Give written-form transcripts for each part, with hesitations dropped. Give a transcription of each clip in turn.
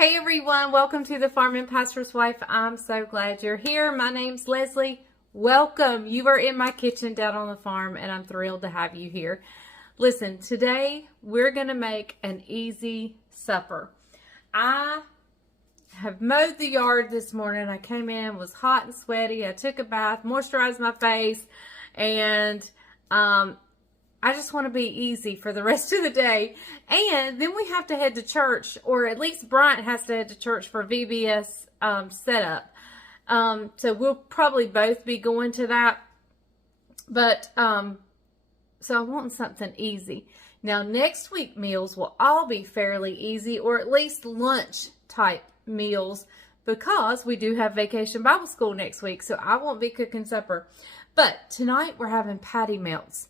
Hey everyone, welcome to the Farm and Pastor's Wife. I'm so glad you're here. My name's Leslie. Welcome. You are in my kitchen down on the farm and I'm thrilled to have you here. Listen, today we're going to make an easy supper. I have mowed the yard this morning. I came in, was hot and sweaty. I took a bath, moisturized my face, and I just want to be easy for the rest of the day. And then we have to head to church, or at least Bryant has to head to church for VBS setup. So we'll probably both be going to that. But, so I want something easy. Now, next week meals will all be fairly easy, or at least lunch type meals, because we do have Vacation Bible School next week. So I won't be cooking supper. But tonight we're having patty melts.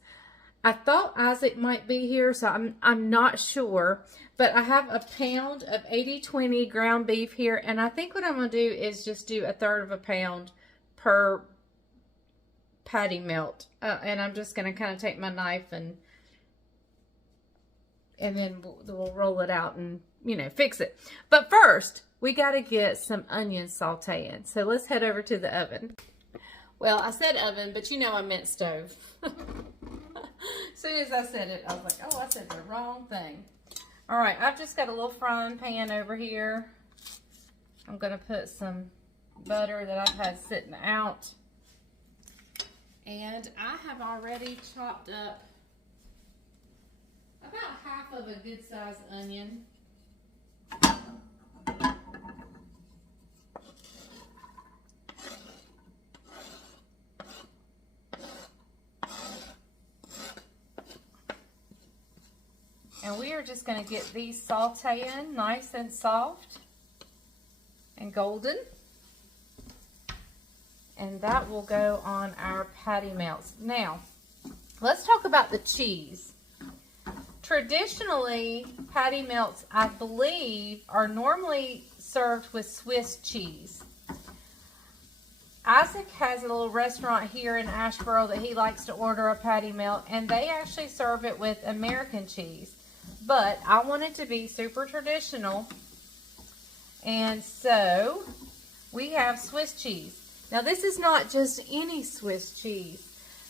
I thought Isaac might be here, so I'm not sure. But I have a pound of 80/20 ground beef here. And I think what I'm going to do is just do 1/3 of a pound per patty melt. And I'm just going to kind of take my knife and then we'll roll it out and, you know, fix it. But first, we got to get some onions sauteing. So let's head over to the oven. Well, I said oven, but you know I meant stove. As soon as I said it, I was like, oh, I said the wrong thing. All right, I've just got a little frying pan over here. I'm going to put some butter that I've had sitting out. And I have already chopped up about half of a good sized onion. And we are just going to get these sauteing nice and soft and golden. And that will go on our patty melts. Now, let's talk about the cheese. Traditionally, patty melts, I believe, are normally served with Swiss cheese. Isaac has a little restaurant here in Asheboro that he likes to order a patty melt, and they actually serve it with American cheese. But I want it to be super traditional, and so we have Swiss cheese. Now, this is not just any Swiss cheese.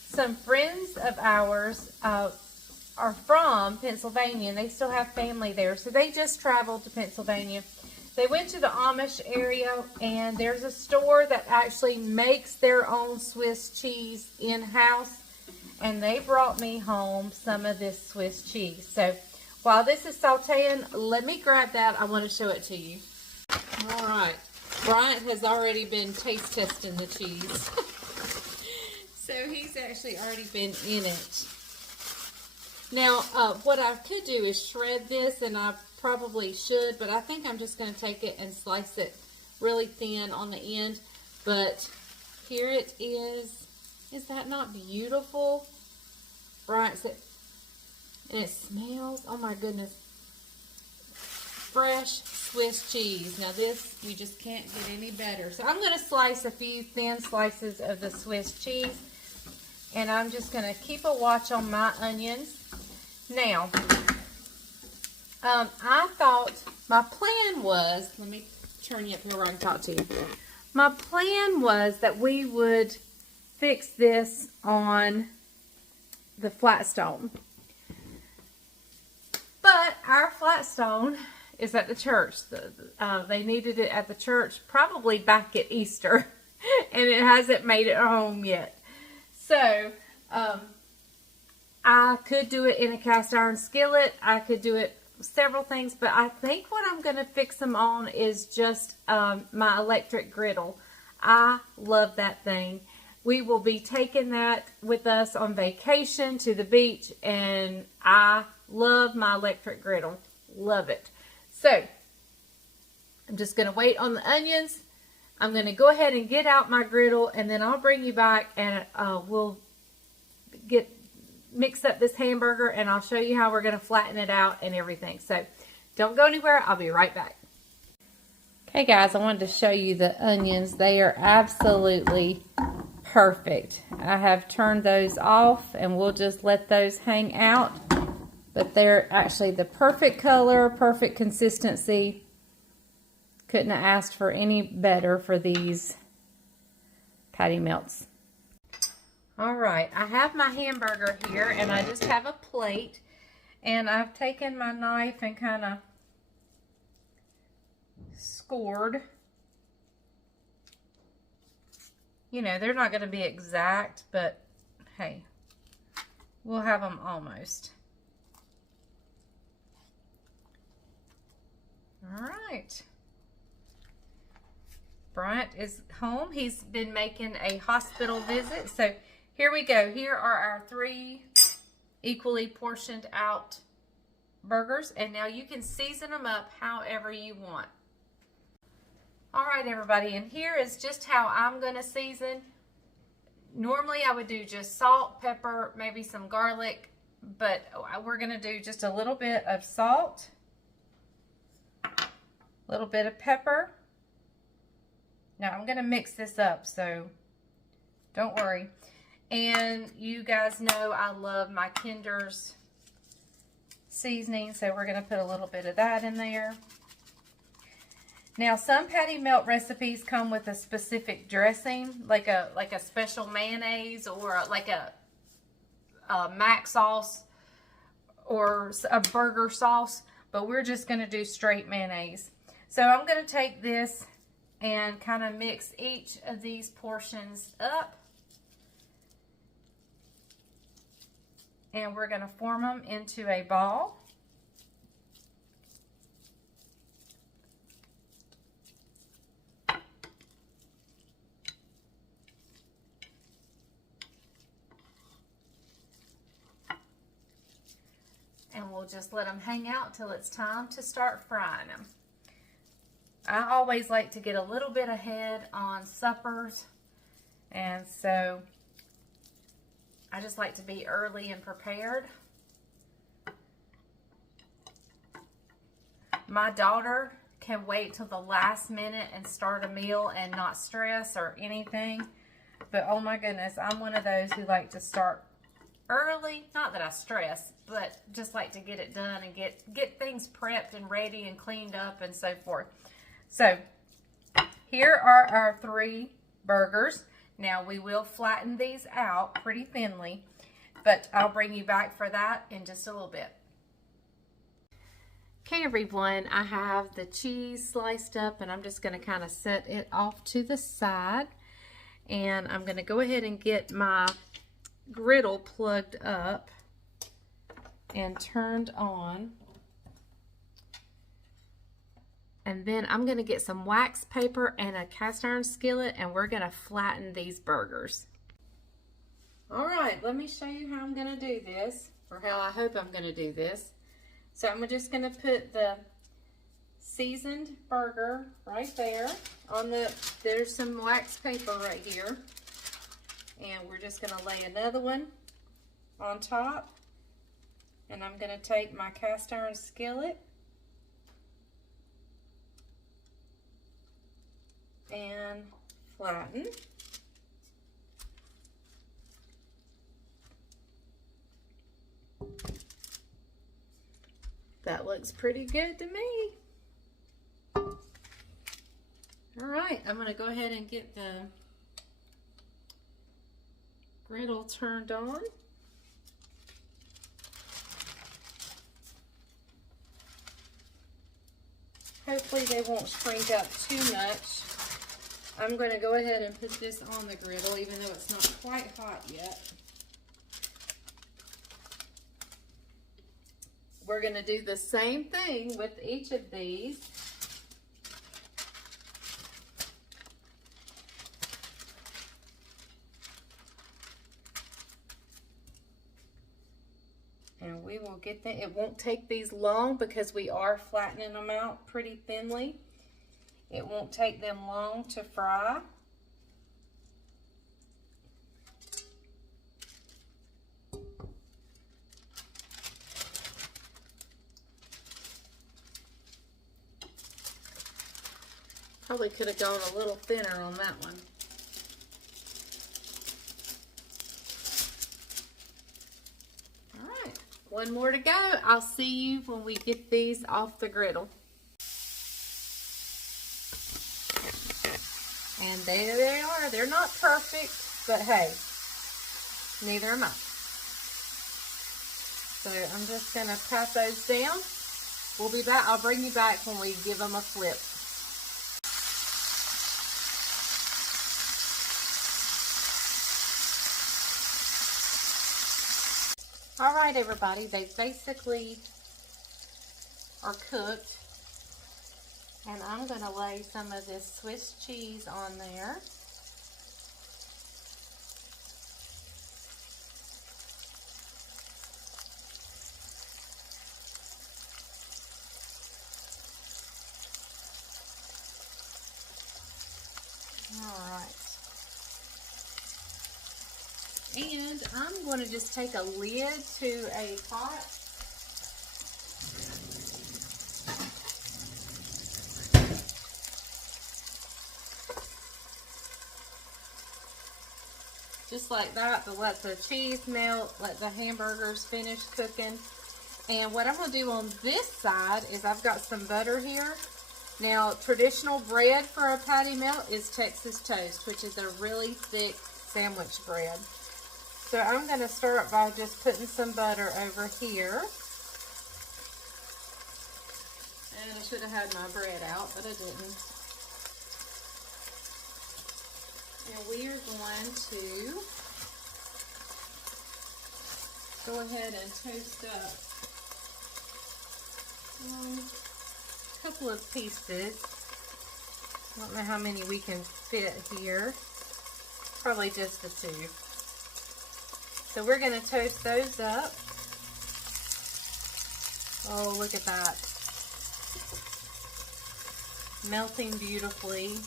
Some friends of ours are from Pennsylvania, and they still have family there, so they just traveled to Pennsylvania. They went to the Amish area, and there's a store that actually makes their own Swiss cheese in-house, and they brought me home some of this Swiss cheese. So while this is sauteing, let me grab that. I want to show it to you. All right. Bryant has already been taste testing the cheese. So he's actually already been in it. Now, what I could do is shred this, and I probably should, but I think I'm just going to take it and slice it really thin on the end. But here it is. Is that not beautiful? Bryant said, and it smells, oh my goodness, fresh Swiss cheese. Now this, you just can't get any better. So I'm going to slice a few thin slices of the Swiss cheese. And I'm just going to keep a watch on my onions. Now, I thought, my plan was, let me turn you up here where I can talk to you. My plan was that we would fix this on the flat stone. But our flat stone is at the church. They needed it at the church probably back at Easter. And it hasn't made it home yet. So, I could do it in a cast iron skillet. I could do it several things. But I think what I'm going to fix them on is just my electric griddle. I love that thing. We will be taking that with us on vacation to the beach. And I love my electric griddle. Love it. So, I'm just going to wait on the onions. I'm going to go ahead and get out my griddle, and then I'll bring you back, and we'll mix up this hamburger, and I'll show you how we're going to flatten it out and everything. So, don't go anywhere. I'll be right back. Okay, guys, I wanted to show you the onions. They are absolutely perfect. I have turned those off, and we'll just let those hang out. But they're actually the perfect color, perfect consistency. Couldn't have asked for any better for these patty melts. All right, I have my hamburger here, and I just have a plate, and I've taken my knife and kind of scored. You know, they're not going to be exact, but hey, we'll have them almost. All right. Bryant is home. He's been making a hospital visit. So here we go. Here are our 3 equally portioned out burgers. And now you can season them up however you want. All right, everybody. And here is just how I'm going to season. Normally I would do just salt, pepper, maybe some garlic. But we're going to do just a little bit of salt. A little bit of pepper. Now I'm going to mix this up, so don't worry. And you guys know I love my Kinder's seasoning, so we're going to put a little bit of that in there. Now some patty melt recipes come with a specific dressing, like a special mayonnaise or like a mac sauce or a burger sauce, but we're just going to do straight mayonnaise. So I'm going to take this and kind of mix each of these portions up. And we're going to form them into a ball. And we'll just let them hang out till it's time to start frying them. I always like to get a little bit ahead on suppers, and so I just like to be early and prepared. My daughter can wait till the last minute and start a meal and not stress or anything, but oh my goodness, I'm one of those who like to start early. Not that I stress, but just like to get it done and get things prepped and ready and cleaned up and so forth. So here are our 3 burgers. Now we will flatten these out pretty thinly, but I'll bring you back for that in just a little bit. Okay, everyone, I have the cheese sliced up, and I'm just going to kind of set it off to the side. And I'm going to go ahead and get my griddle plugged up and turned on. And then I'm going to get some wax paper and a cast iron skillet, and we're going to flatten these burgers. All right, let me show you how I'm going to do this, or how I hope I'm going to do this. So I'm just going to put the seasoned burger right there on there's some wax paper right here. And we're just going to lay another one on top. And I'm going to take my cast iron skillet and flatten. That looks pretty good to me. All right, I'm going to go ahead and get the griddle turned on. Hopefully they won't shrink up too much. I'm going to go ahead and put this on the griddle, even though it's not quite hot yet. We're going to do the same thing with each of these. And we will get them. It won't take these long because we are flattening them out pretty thinly. It won't take them long to fry. Probably could have gone a little thinner on that one. All right, one more to go. I'll see you when we get these off the griddle. And there they are. They're not perfect, but hey, neither am I. So I'm just going to pat those down. We'll be back. I'll bring you back when we give them a flip. All right, everybody, they basically are cooked. And I'm going to lay some of this Swiss cheese on there. All right. And I'm going to just take a lid to a pot. Just like that, to let the cheese melt, let the hamburgers finish cooking. And what I'm going to do on this side is I've got some butter here. Now, traditional bread for a patty melt is Texas toast, which is a really thick sandwich bread. So I'm going to start by just putting some butter over here. And I should have had my bread out, but I didn't. And we are going to go ahead and toast up a couple of pieces. I don't know how many we can fit here. Probably just the 2. So we're going to toast those up. Oh, look at that. Melting beautifully.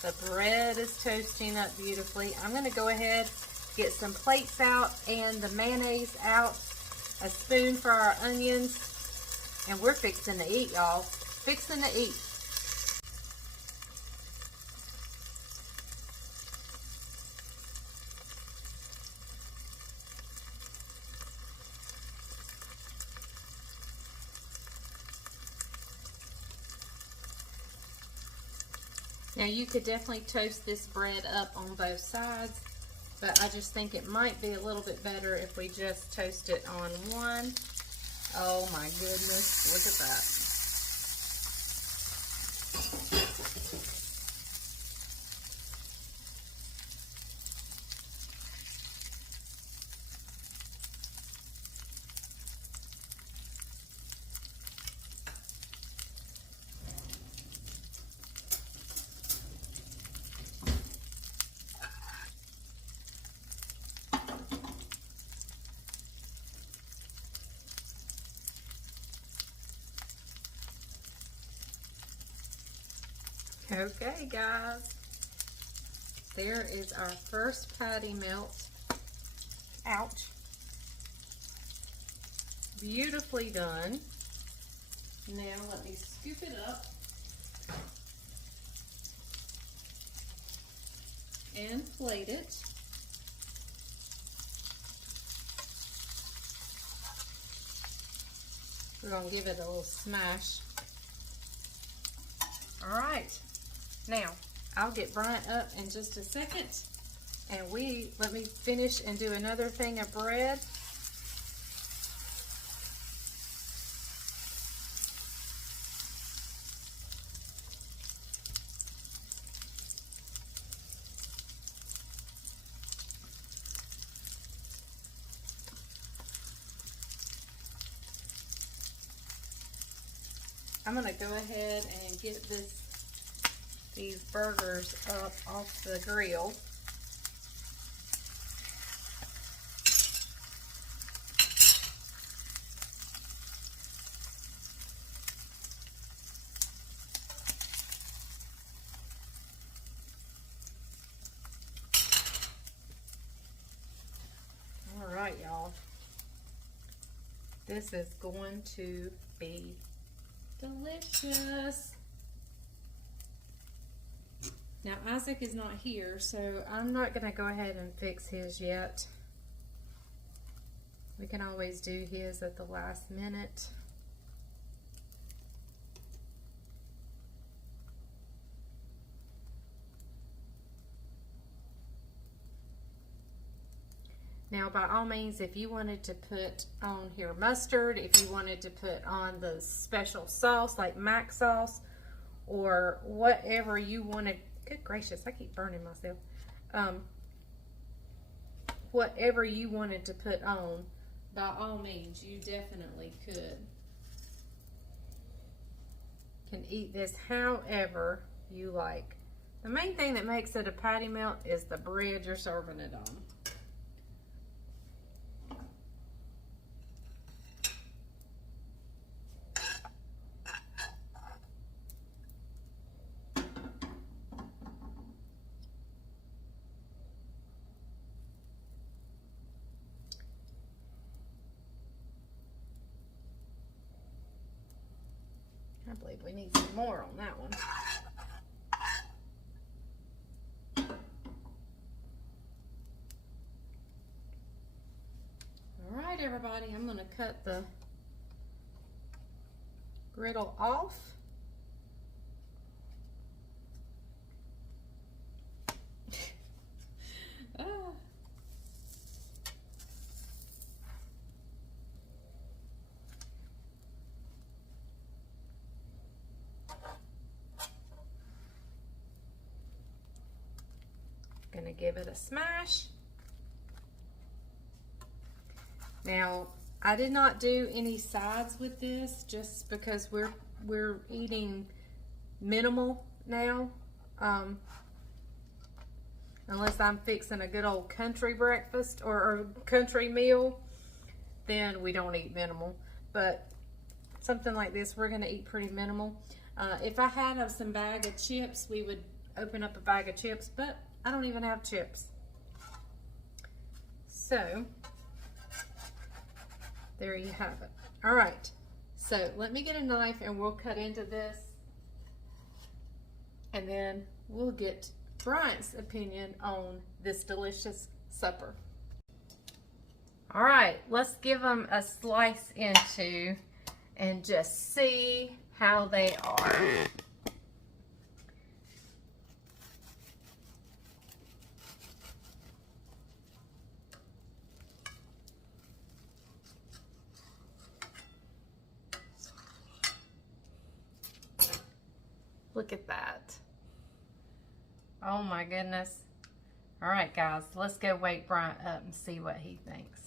The bread is toasting up beautifully. I'm going to go ahead, get some plates out and the mayonnaise out, a spoon for our onions, and we're fixing to eat, y'all. Fixing to eat. Now you could definitely toast this bread up on both sides, but I just think it might be a little bit better if we just toast it on one. Oh my goodness, look at that. Okay, guys, there is our first patty melt. Ouch. Beautifully done. Now let me scoop it up and plate it. We're going to give it a little smash. All right. Now, I'll get Bryant up in just a second, and let me finish and do another thing of bread. I'm going to go ahead and get these burgers up off the grill. All right, y'all. This is going to be delicious. Now Isaac is not here, so I'm not going to go ahead and fix his yet. We can always do his at the last minute. Now, by all means, if you wanted to put on here mustard, if you wanted to put on the special sauce like mac sauce, or whatever you wanted, good gracious, I keep burning myself. Whatever you wanted to put on, by all means, you definitely can eat this however you like. The main thing that makes it a patty melt is the bread you're serving it on. I believe we need some more on that one. All right, everybody, I'm going to cut the griddle off. Gonna give it a smash. Now, I did not do any sides with this just because we're eating minimal now. Unless I'm fixing a good old country breakfast or country meal, then we don't eat minimal. But something like this, we're gonna eat pretty minimal. If I had some bag of chips, we would open up a bag of chips, but I don't even have chips. So, there you have it. All right, so let me get a knife and we'll cut into this. And then we'll get Bryant's opinion on this delicious supper. All right, let's give them a slice into and just see how they are. Look at that. Oh my goodness. All right, guys, let's go wake Bryant up and see what he thinks.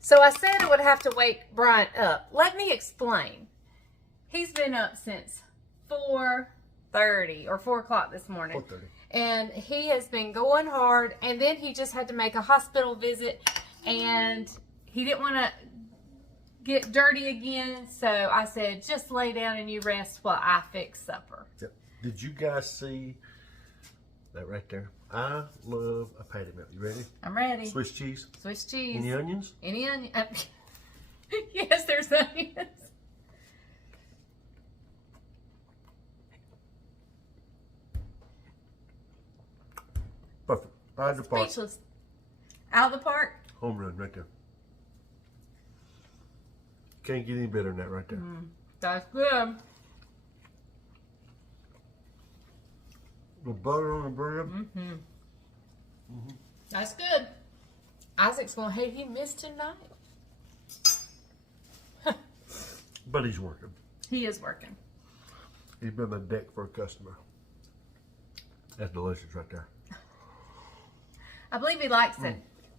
So I said I would have to wake Bryant up. Let me explain. He's been up since 4:30 or 4 o'clock this morning. 4:30. And he has been going hard, and then he just had to make a hospital visit, and he didn't want to get dirty again, so I said, just lay down and you rest while I fix supper. Yep. Did you guys see that right there? I love a patty melt. You ready? I'm ready. Swiss cheese. Swiss cheese. Any onions? Any onion? Yes, there's onions. Perfect. Out of the park. Speechless. Out of the park? Home run right there. Can't get any better than that right there. That's good. The butter on the bread. That's good. Isaac's going, hey, he missed tonight. But he's working. He is working. He's been on deck for a customer. That's delicious right there. I believe he likes it.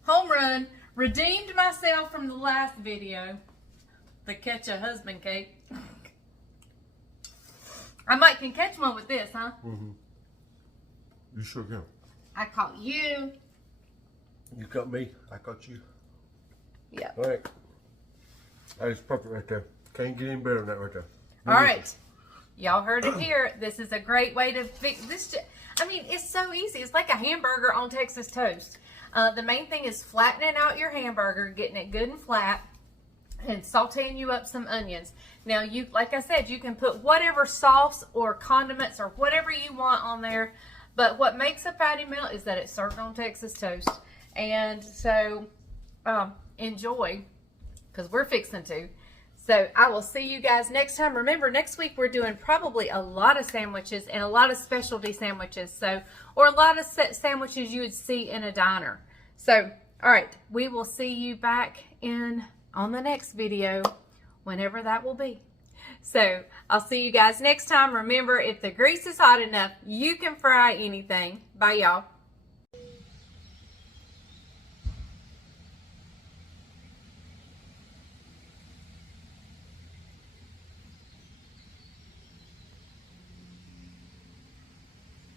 Home run. Redeemed myself from the last video. The catch a husband cake. I might can catch one with this, huh? You sure can. I caught you. You caught me. I caught you. Yeah. All right. That is perfect right there. Can't get any better than that right there. All right. Y'all heard it here. This is a great way to fix this. I mean, it's so easy. It's like a hamburger on Texas toast. The main thing is flattening out your hamburger, getting it good and flat, and sauteing you up some onions. Now, you, like I said, you can put whatever sauce or condiments or whatever you want on there. But what makes a patty melt is that it's served on Texas toast. And so, enjoy, because we're fixing to. So I will see you guys next time. Remember, next week we're doing probably a lot of sandwiches and a lot of specialty sandwiches. So, or a lot of sandwiches you would see in a diner. So, all right, we will see you back on the next video, whenever that will be. So I'll see you guys next time. Remember, if the grease is hot enough, you can fry anything. Bye, y'all.